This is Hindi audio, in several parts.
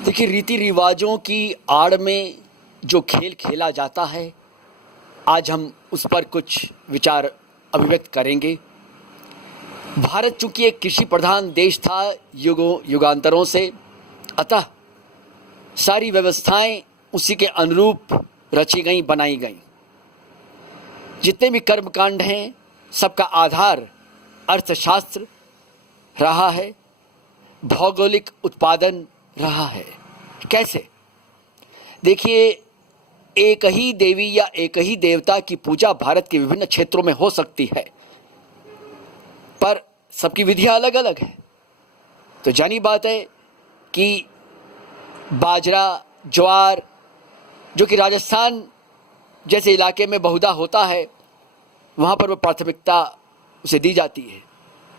देखिए, रीति रिवाजों की आड़ में जो खेल खेला जाता है, आज हम उस पर कुछ विचार अभिव्यक्त करेंगे। भारत चूंकि एक कृषि प्रधान देश था युगांतरों से, अतः सारी व्यवस्थाएं उसी के अनुरूप रची गई, बनाई गई। जितने भी कर्मकांड हैं, सबका आधार अर्थशास्त्र रहा है, भौगोलिक उत्पादन रहा है। कैसे? देखिए, एक ही देवी या एक ही देवता की पूजा भारत के विभिन्न क्षेत्रों में हो सकती है, पर सबकी विधियां अलग अलग है। तो जानी बात है कि बाजरा, ज्वार, जो कि राजस्थान जैसे इलाके में बहुधा होता है, वहाँ पर वो प्राथमिकता उसे दी जाती है,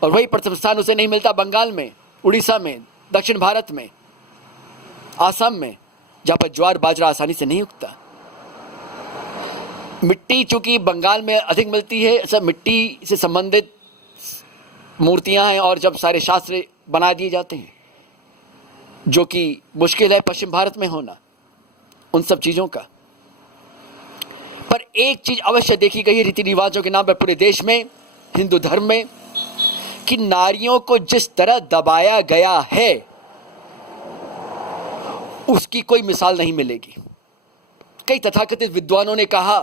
और वही प्रथम स्थान उसे नहीं मिलता बंगाल में, उड़ीसा में, दक्षिण भारत में, आसाम में, जहाँ पर ज्वार बाजरा आसानी से नहीं उगता। मिट्टी चूंकि बंगाल में अधिक मिलती है, सब मिट्टी से संबंधित मूर्तियां हैं और जब सारे शास्त्र बना दिए जाते हैं, जो कि मुश्किल है पश्चिम भारत में होना उन सब चीज़ों का। पर एक चीज़ अवश्य देखी गई है रीति रिवाजों के नाम पर पूरे देश में, हिंदू धर्म में, कि नारियों को जिस तरह दबाया गया है उसकी कोई मिसाल नहीं मिलेगी। कई तथाकथित विद्वानों ने कहा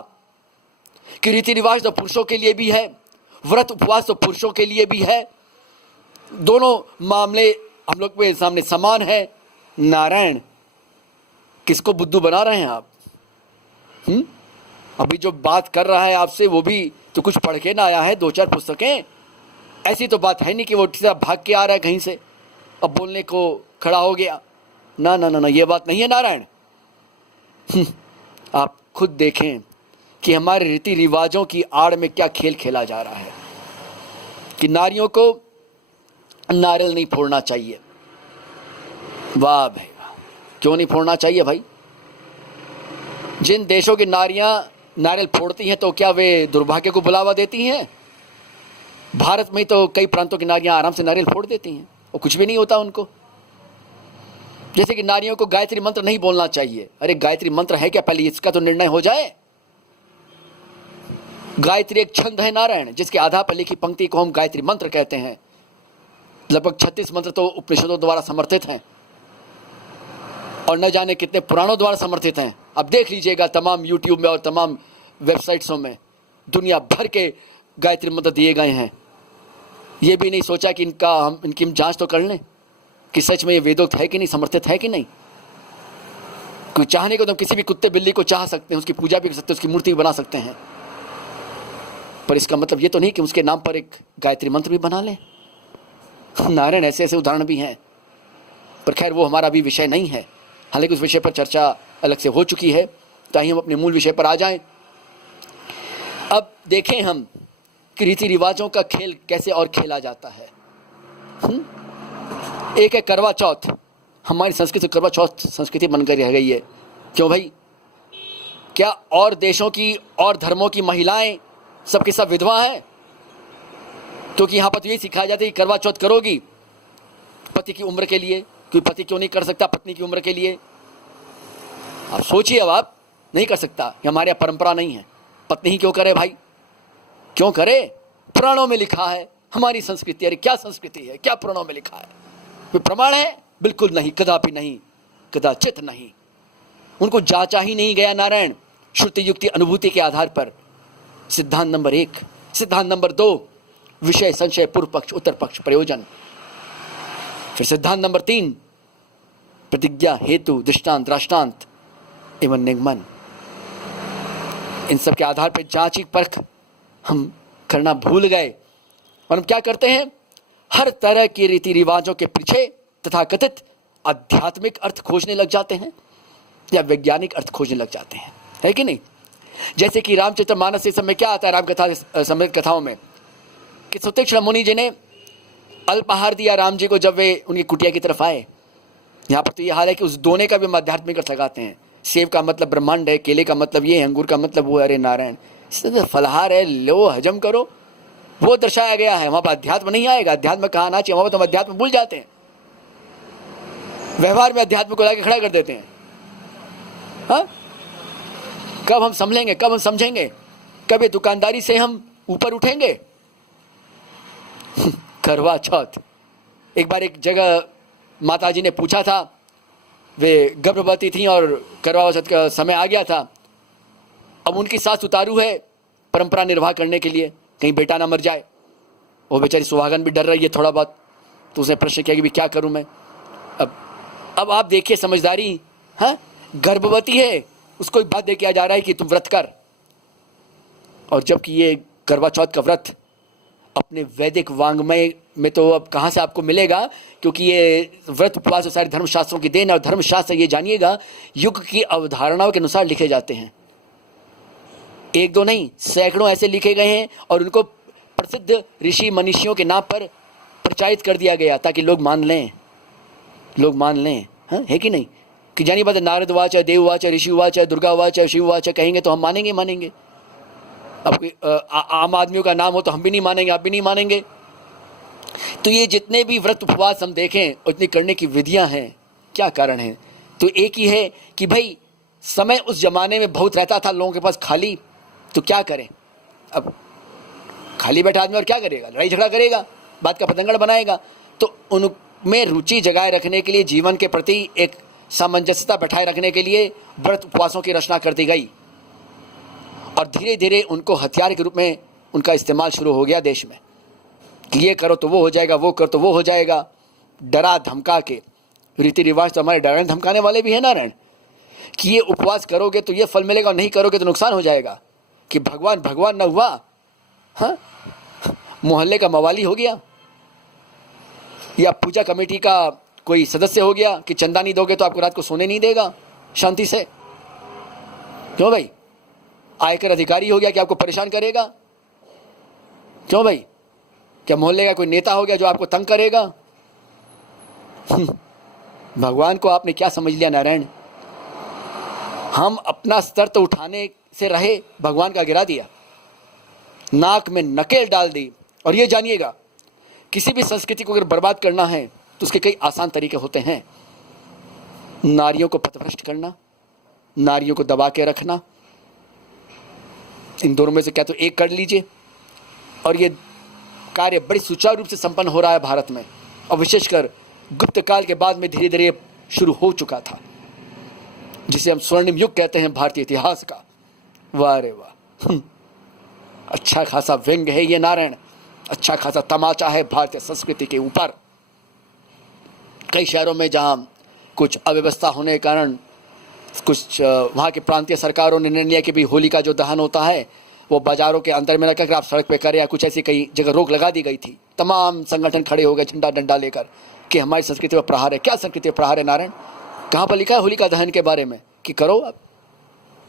कि रीति रिवाज तो पुरुषों के लिए भी है, व्रत उपवास तो पुरुषों के लिए भी है, दोनों मामले हम लोग के सामने समान है। नारायण, किसको बुद्धू बना रहे हैं आप? अभी जो बात कर रहा है आपसे वो भी तो कुछ पढ़ के ना आया है, दो चार पुस्तकें। ऐसी तो बात है नहीं कि वो भाग के आ रहा है कहीं से, अब बोलने को खड़ा हो गया। ना ना ना ना, ये बात नहीं है नारायण। आप खुद देखें कि हमारे रीति रिवाजों की आड़ में क्या खेल खेला जा रहा है, कि नारियों को नारियल नहीं फोड़ना चाहिए। वाह भाई वाह, क्यों नहीं फोड़ना चाहिए भाई? जिन देशों की नारियां नारियल फोड़ती हैं तो क्या वे दुर्भाग्य को बुलावा देती हैं? भारत में तो कई प्रांतों की नारियां आराम से नारियल फोड़ देती हैं और कुछ भी नहीं होता उनको। जैसे कि नारियों को गायत्री मंत्र नहीं बोलना चाहिए। अरे गायत्री मंत्र है क्या? पहले इसका तो निर्णय हो जाए। गायत्री एक छंद है नारायण, जिसके आधार पर लिखी पंक्ति को हम गायत्री मंत्र कहते हैं। लगभग 36 मंत्र तो उपनिषदों द्वारा समर्थित हैं और न जाने कितने पुराणों द्वारा समर्थित हैं। अब देख लीजिएगा, तमाम यूट्यूब में और तमाम वेबसाइट्सों में दुनिया भर के गायत्री मंत्र दिए गए हैं। ये भी नहीं सोचा कि इनकी हम जांच तो कर लें कि सच में ये वेदोक्त है कि नहीं, समर्थित है कि नहीं। कोई चाहने को तो हम किसी भी कुत्ते बिल्ली को चाह सकते हैं, उसकी पूजा भी कर सकते हैं, उसकी मूर्ति भी बना सकते हैं, पर इसका मतलब ये तो नहीं कि उसके नाम पर एक गायत्री मंत्र भी बना लें। नारायण, ऐसे ऐसे उदाहरण भी हैं, पर खैर वो हमारा भी विषय नहीं है। हालांकि उस विषय पर चर्चा अलग से हो चुकी है, ताकि हम अपने मूल विषय पर आ जाएं। अब देखें हम कि रीति रिवाजों का खेल कैसे और खेला जाता है। एक है करवा चौथ। हमारी संस्कृति करवा चौथ संस्कृति बनकर रह गई है। क्यों भाई? क्या और देशों की और धर्मों की महिलाएं सबकी सब विधवा हैं? क्योंकि यहाँ पर तो यही सिखाया जाता है कि करवा चौथ करोगी पति की उम्र के लिए। कोई पति क्यों नहीं कर सकता पत्नी की उम्र के लिए? आप सोचिए। अब आप नहीं कर सकता, हमारे यहाँ परंपरा नहीं है। पत्नी ही क्यों करे भाई? क्यों करे? पुराणों में लिखा है हमारी संस्कृति। अरे क्या संस्कृति है, क्या पुराणों में लिखा है? कोई प्रमाण है? बिल्कुल नहीं, कदापि नहीं, कदाचित नहीं। उनको जांचा ही नहीं गया नारायण, श्रुति युक्ति अनुभूति के आधार पर। सिद्धांत नंबर 1। सिद्धांत नंबर 2, विषय संशय पूर्व पक्ष उत्तर पक्ष प्रयोजन। फिर सिद्धांत नंबर 3, प्रतिज्ञा हेतु दृष्टांत राष्ट्रांत एवं निगमन। इन सब के आधार पर जांची परख हम करना भूल गए और हम क्या करते हैं? हर तरह के रीति रिवाजों के पीछे तथाकथित आध्यात्मिक अर्थ खोजने लग जाते हैं या वैज्ञानिक अर्थ खोजने लग जाते हैं, है कि नहीं? जैसे कि रामचरितमानस से समय क्या आता है रामकथा समृद्ध कथाओं में, कि सुतीक्ष्ण मुनि जी ने अल्पाहार दिया राम जी को जब वे उनकी कुटिया की तरफ आए। यहाँ पर तो ये हाल है कि उस दोने का भी हम आध्यात्मिक अर्थ लगाते हैं। सेब का मतलब ब्रह्मांड है, केले का मतलब ये है, अंगूर का मतलब वो। अरे नारायण, फलहार है, लो हजम करो, वो दर्शाया गया है। वहाँ पर अध्यात्म नहीं आएगा। अध्यात्म कहाँ आना चाहिए? वहाँ पर तो हम अध्यात्म भूल जाते हैं। व्यवहार में अध्यात्म को लाके खड़ा कर देते हैं। हाँ, कब हम संभलेंगे, कब हम समझेंगे, कब ये दुकानदारी से हम ऊपर उठेंगे? करवा चौथ, एक बार एक जगह माताजी ने पूछा था, वे गर्भवती थी और करवा चौथ का समय आ गया था। अब उनकी सास उतारू है परंपरा निर्वाह करने के लिए, कहीं बेटा ना मर जाए। वो बेचारी सुहागन भी डर रही है थोड़ा बहुत, तो उसने प्रश्न किया कि भी क्या करूं मैं। अब आप देखिए समझदारी। हाँ, गर्भवती है, उसको एक बात दे के जा रहा है कि तुम व्रत कर। और जबकि ये करवा चौथ का व्रत अपने वैदिक वांग्मय में तो अब कहाँ से आपको मिलेगा, क्योंकि ये व्रत उपवास और सारे धर्मशास्त्रों की देन है। और धर्मशास्त्र ये जानिएगा युग की अवधारणाओं के अनुसार लिखे जाते हैं, एक दो नहीं सैकड़ों ऐसे लिखे गए हैं। और उनको प्रसिद्ध ऋषि मनीषियों के नाम पर प्रचारित कर दिया गया ताकि लोग मान लें, लोग मान लें। हाँ, है कि नहीं? कि जानिए बात, नारद वाच है, देव वाच है, ऋषि वाच है, दुर्गा वाच है, शिव वाच है, कहेंगे तो हम मानेंगे मानेंगे। अब आम आदमियों का नाम हो तो हम भी नहीं मानेंगे, आप भी नहीं मानेंगे। तो ये जितने भी व्रत उपवास हम देखें, उतनी करने की विधियां हैं, क्या कारण है? तो एक ही है कि भाई समय उस जमाने में बहुत रहता था लोगों के पास खाली, तो क्या करें? अब खाली बैठा आदमी और क्या करेगा? लड़ाई झगड़ा करेगा, बात का पतंगड़ बनाएगा। तो उनमें रुचि जगाए रखने के लिए, जीवन के प्रति एक सामंजस्यता बैठाए रखने के लिए व्रत उपवासों की रचना कर दी गई। और धीरे धीरे उनको हथियार के रूप में उनका इस्तेमाल शुरू हो गया देश में, कि ये करो तो वो हो जाएगा, वो करो तो वो हो जाएगा। डरा धमका के, रीति रिवाज तो हमारे डराने धमकाने वाले भी हैं नारायण, कि ये उपवास करोगे तो ये फल मिलेगा और नहीं करोगे तो नुकसान हो जाएगा। कि भगवान भगवान न हुआ, हाँ, मोहल्ले का मवाली हो गया या पूजा कमेटी का कोई सदस्य हो गया कि चंदा नहीं दोगे तो आपको रात को सोने नहीं देगा शांति से। क्यों भाई? आयकर अधिकारी हो गया कि आपको परेशान करेगा। क्यों भाई? क्या मोहल्ले का कोई नेता हो गया जो आपको तंग करेगा? भगवान को आपने क्या समझ लिया नारायण? हम अपना स्तर तो उठाने से रहे, भगवान का गिरा दिया, नाक में नकेल डाल दी। और ये जानिएगा, किसी भी संस्कृति को अगर बर्बाद करना है तो उसके कई आसान तरीके होते हैं। नारियों को पथभ्रष्ट करना, नारियों को दबा के रखना, इन दोनों में से क्या तो एक कर लीजिए। और ये कार्य बड़ी सुचारू रूप से संपन्न हो रहा है भारत में, और विशेषकर गुप्त काल के बाद में धीरे धीरे शुरू हो चुका था, जिसे हम स्वर्णिम युग कहते हैं भारतीय इतिहास का। वाह रे वाह, अच्छा खासा व्यंग है ये नारायण, अच्छा खासा तमाचा है भारतीय संस्कृति के ऊपर। कई शहरों में जहाँ कुछ अव्यवस्था होने के कारण कुछ वहाँ के प्रांतीय सरकारों ने निर्णय लिया कि भी होली का जो दहन होता है वो बाजारों के अंदर में न कर आप सड़क पे करें, या कुछ ऐसी कई जगह रोक लगा दी गई थी। तमाम संगठन खड़े हो गए झंडा डंडा लेकर कि हमारी संस्कृति पर प्रहार है। क्या संस्कृति पर प्रहार है नारायण? कहाँ पर लिखा है होली का दहन के बारे में कि करो आप?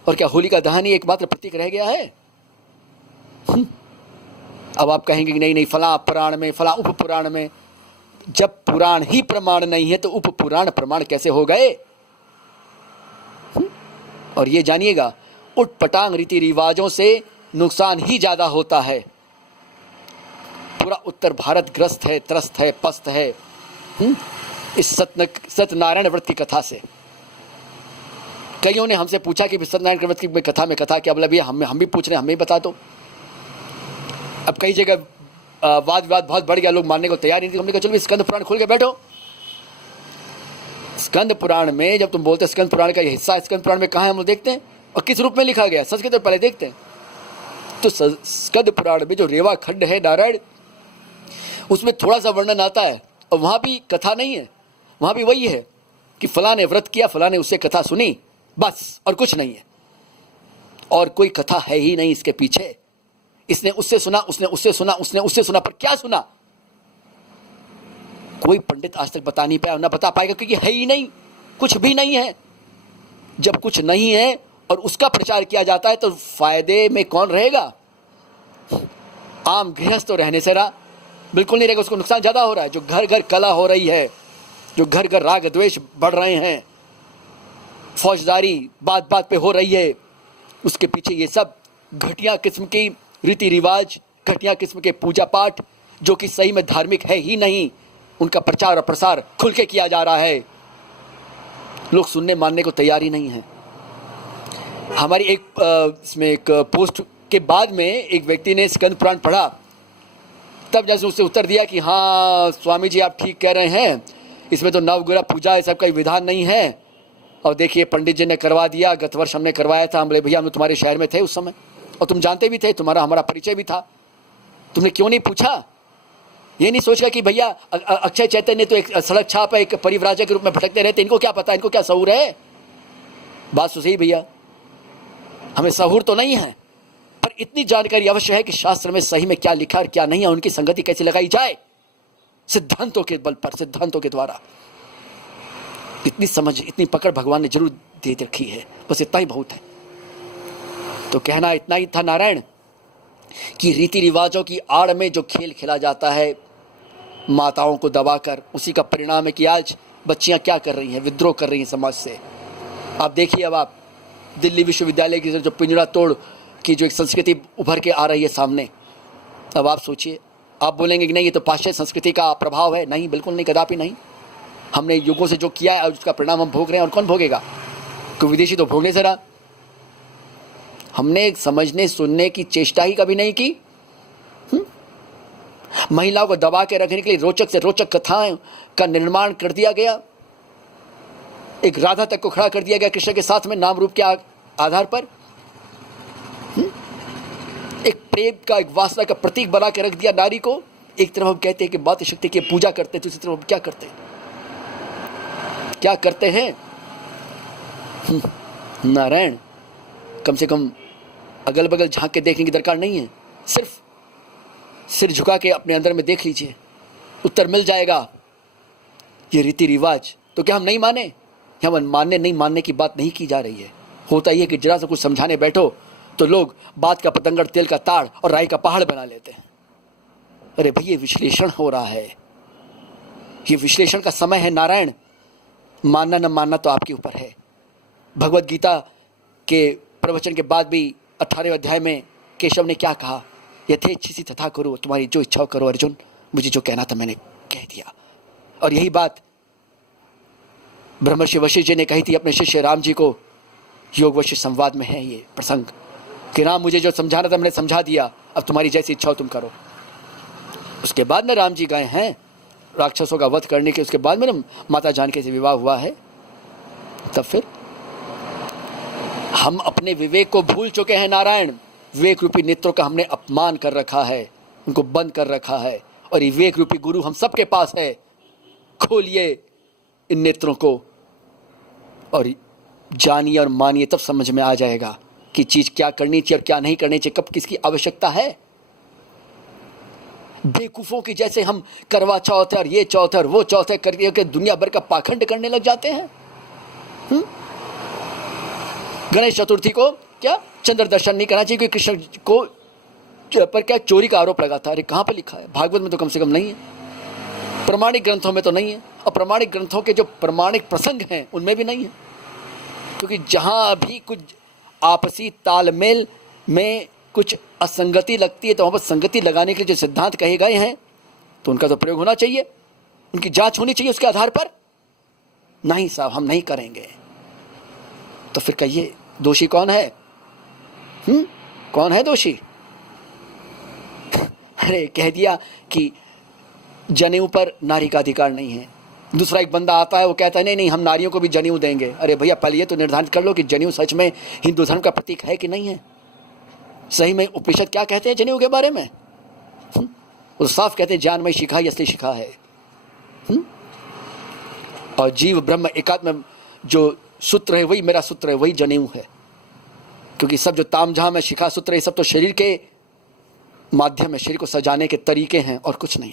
और क्या होली का दहन ही एकमात्र प्रतीक रह गया है? अब आप कहेंगे कि नहीं नहीं, फला पुराण में, फला उप पुराण में। जब पुराण ही प्रमाण नहीं है तो उप पुराण प्रमाण कैसे हो गए? और ये जानिएगा, उटपटांग रीति रिवाजों से नुकसान ही ज्यादा होता है। पूरा उत्तर भारत ग्रस्त है, त्रस्त है, पस्त है इस सत्यनारायण व्रत की कथा से। कईयों ने हमसे पूछा कि सत्यनारायण व्रत की कथा में कथा क्या? बोला भैया हम भी पूछ रहे हैं, हमें बता दो। अब कई जगह वाद विवाद बहुत बढ़ गया, लोग मानने को तैयार नहीं थे। हमने कहा चलो स्कंद पुराण खोल के बैठो। स्कंद पुराण में जब तुम बोलते स्कंद पुराण का ये हिस्सा स्कंद पुराण में कहाँ है हम लोग देखते हैं, और किस रूप में लिखा गया संस्कृत में पहले देखते हैं। तो स्कंद पुराण में जो रेवा खंड है नारायण, उसमें थोड़ा सा वर्णन आता है, और वहाँ भी कथा नहीं है, वहाँ भी वही है कि फला ने व्रत किया, फला ने उससे कथा सुनी, बस, और कुछ नहीं है। और कोई कथा है ही नहीं इसके पीछे। इसने उससे सुना, उसने उससे सुना, उसने उससे सुना, पर क्या सुना कोई पंडित आज तक बता नहीं पाया, ना बता पाएगा, क्योंकि है ही नहीं, कुछ भी नहीं है। जब कुछ नहीं है और उसका प्रचार किया जाता है तो फायदे में कौन रहेगा? आम गृहस्थ तो रहने से रहा बिल्कुल नहीं रहेगा, उसको नुकसान ज़्यादा हो रहा है। जो घर घर कला हो रही है, जो घर घर राग द्वेष बढ़ रहे हैं, फौजदारी बात बात पे हो रही है, उसके पीछे ये सब घटिया किस्म की रीति रिवाज, घटिया किस्म के पूजा पाठ जो कि सही में धार्मिक है ही नहीं, उनका प्रचार और प्रसार खुल के किया जा रहा है। लोग सुनने मानने को तैयार ही नहीं है। हमारी इसमें एक पोस्ट के बाद में एक व्यक्ति ने स्कंद पुराण पढ़ा, तब जैसे उससे उत्तर दिया कि हाँ स्वामी जी आप ठीक कह रहे हैं, इसमें तो नवग्रह पूजा ये सब का विधान नहीं है। और देखिए पंडित जी ने करवा दिया, गत वर्ष हमने करवाया था। हम बोले भैया हम तो तुम्हारे शहर में थे उस समय और तुम जानते भी थे, तुम्हारा हमारा परिचय भी था, तुमने क्यों नहीं पूछा? ये नहीं सोचा कि भैया अक्षय चैतन्य तो एक सड़क छाप है, एक परिव्राजक के रूप में भटकते रहते, इनको क्या पता, इनको क्या सहूर है? बात तो सही भैया, हमें सहूर तो नहीं है, पर इतनी जानकारी अवश्य है कि शास्त्र में सही में क्या लिखा और क्या नहीं है, उनकी संगति कैसे लगाई जाए सिद्धांतों के बल पर, सिद्धांतों के द्वारा। इतनी समझ, इतनी पकड़ भगवान ने जरूर दे रखी है, बस इतना ही बहुत है। तो कहना इतना ही था नारायण कि रीति रिवाजों की आड़ में जो खेल खेला जाता है माताओं को दबाकर, उसी का परिणाम है कि आज बच्चियां क्या कर रही हैं, विद्रोह कर रही हैं समाज से। आप देखिए, अब आप दिल्ली विश्वविद्यालय की जो पिंजरा तोड़ की जो एक संस्कृति उभर के आ रही है सामने, अब आप सोचिए, आप बोलेंगे कि नहीं ये तो पाश्चात्य संस्कृति का प्रभाव है। नहीं, बिल्कुल नहीं, कदापि नहीं। हमने युगों से जो किया है उसका परिणाम हम भोग रहे हैं, और कौन भोगेगा? कोई विदेशी तो भोगने से रहा। हमने समझने सुनने की चेष्टा ही कभी नहीं की। महिलाओं को दबा के रखने के लिए रोचक से रोचक कथाएं का निर्माण कर दिया गया। एक राधा तक को खड़ा कर दिया गया कृष्ण के साथ में, नाम रूप के आधार पर। एक प्रेम का, एक वासना का प्रतीक बना के रख दिया नारी को। एक तरफ हम कहते हैं कि मातृ शक्ति की पूजा करते हैं, दूसरी तरफ हम क्या करते हैं, क्या करते हैं? नारायण, कम से कम अगल बगल झांक के देखने की दरकार नहीं है, सिर्फ सिर झुका के अपने अंदर में देख लीजिए, उत्तर मिल जाएगा। ये रीति रिवाज तो क्या हम नहीं माने? हम मानने नहीं मानने की बात नहीं की जा रही है। होता ही है कि जरा सा कुछ समझाने बैठो तो लोग बात का पतंगड़, तेल का ताड़ और राई का पहाड़ बना लेते हैं। अरे भैया विश्लेषण हो रहा है, ये विश्लेषण का समय है नारायण। मानना न मानना तो आपके ऊपर है। भगवत गीता के प्रवचन के बाद भी 18वें अध्याय में केशव ने क्या कहा? यथेच्छसी तथा करो, तुम्हारी जो इच्छा करो अर्जुन, मुझे जो कहना था मैंने कह दिया। और यही बात ब्रह्मर्षि वशिष्ठ जी ने कही थी अपने शिष्य राम जी को। योग वशिष्ठ संवाद में है ये प्रसंग कि राम मुझे जो समझाना था मैंने समझा दिया, अब तुम्हारी जैसी इच्छा हो तुम करो। उसके बाद में राम जी गए हैं राक्षसों का वध करने के, उसके बाद में माता जानकी से विवाह हुआ है। तब फिर हम अपने विवेक को भूल चुके हैं नारायण। विवेक रूपी नेत्रों का हमने अपमान कर रखा है, उनको बंद कर रखा है, और ये विवेक रूपी गुरु हम सबके पास है। खोलिए इन नेत्रों को और जानिए और मानिए, तब समझ में आ जाएगा कि चीज क्या करनी चाहिए और क्या नहीं करनी चाहिए, कब किसकी आवश्यकता है। बेवकूफों की जैसे हम करवा चौथ और ये चौथ और वो चौथ करके दुनिया भर का पाखंड करने लग जाते हैं। गणेश चतुर्थी को क्या चंद्र दर्शन नहीं करना चाहिए, कोई कृष्ण को पर क्या चोरी का आरोप लगाता है। अरे कहाँ पर लिखा है? भागवत में तो कम से कम नहीं है, प्रमाणिक ग्रंथों में तो नहीं है, और प्रमाणिक ग्रंथों के जो प्रमाणिक प्रसंग हैं उनमें भी नहीं है। क्योंकि जहाँ भी कुछ आपसी तालमेल में कुछ असंगति लगती है तो वहाँ पर संगति लगाने के लिए जो सिद्धांत कहे गए हैं तो उनका तो प्रयोग होना चाहिए, उनकी जांच होनी चाहिए उसके आधार पर। नहीं साहब, हम नहीं करेंगे। तो फिर कहिए दोषी कौन है? कौन है दोषी? अरे कह दिया कि जनेऊ पर नारी का अधिकार नहीं है। दूसरा एक बंदा आता है, वो कहता है नहीं नहीं हम नारियों को भी जनेऊ देंगे। अरे भैया पहले ये तो निर्धारित कर लो कि जनेऊ सच में हिंदू धर्म का प्रतीक है कि नहीं है। सही में उपनिषद क्या कहते हैं जनेऊ के बारे में? वो साफ कहते हैं ज्ञानमय शिखा ही असली शिखा है। और जीव ब्रह्म एकात्म जो सूत्र है वही मेरा सूत्र है, वही जनेऊ है। क्योंकि सब जो तामझाम है, शिखा सूत्र, ये सब तो शरीर के माध्यम है, शरीर को सजाने के तरीके हैं और कुछ नहीं।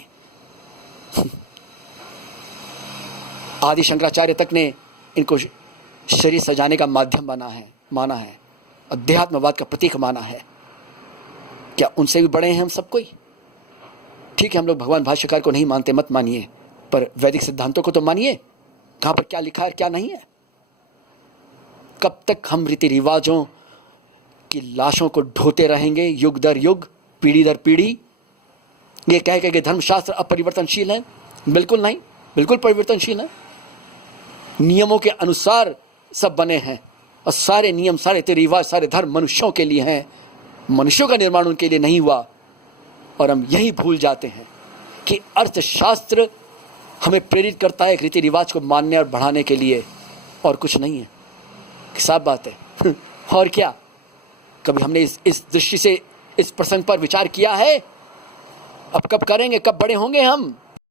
आदि शंकराचार्य तक ने इनको शरीर सजाने का माध्यम माना है, अध्यात्मवाद का प्रतीक माना है। क्या उनसे भी बड़े हैं हम सब कोई? ठीक है, हम लोग भगवान भाष्यकार को नहीं मानते, मत मानिए, पर वैदिक सिद्धांतों को तो मानिए। कहाँ पर क्या लिखा है क्या नहीं है। कब तक हम रीति रिवाजों की लाशों को ढोते रहेंगे युग दर युग, पीढ़ी दर पीढ़ी? ये कह के धर्मशास्त्र अपरिवर्तनशील है? बिल्कुल नहीं, बिल्कुल परिवर्तनशील है। नियमों के अनुसार सब बने हैं, और सारे नियम, सारे रीति रिवाज, सारे धर्म मनुष्यों के लिए हैं, मनुष्यों का निर्माण उनके लिए नहीं हुआ। और हम यही भूल जाते हैं कि अर्थशास्त्र हमें प्रेरित करता है एक रीति रिवाज को मानने और बढ़ाने के लिए, और कुछ नहीं है। साफ बात है। और क्या कभी हमने इस दृष्टि से इस प्रसंग पर विचार किया है? अब कब करेंगे, कब बड़े होंगे हम?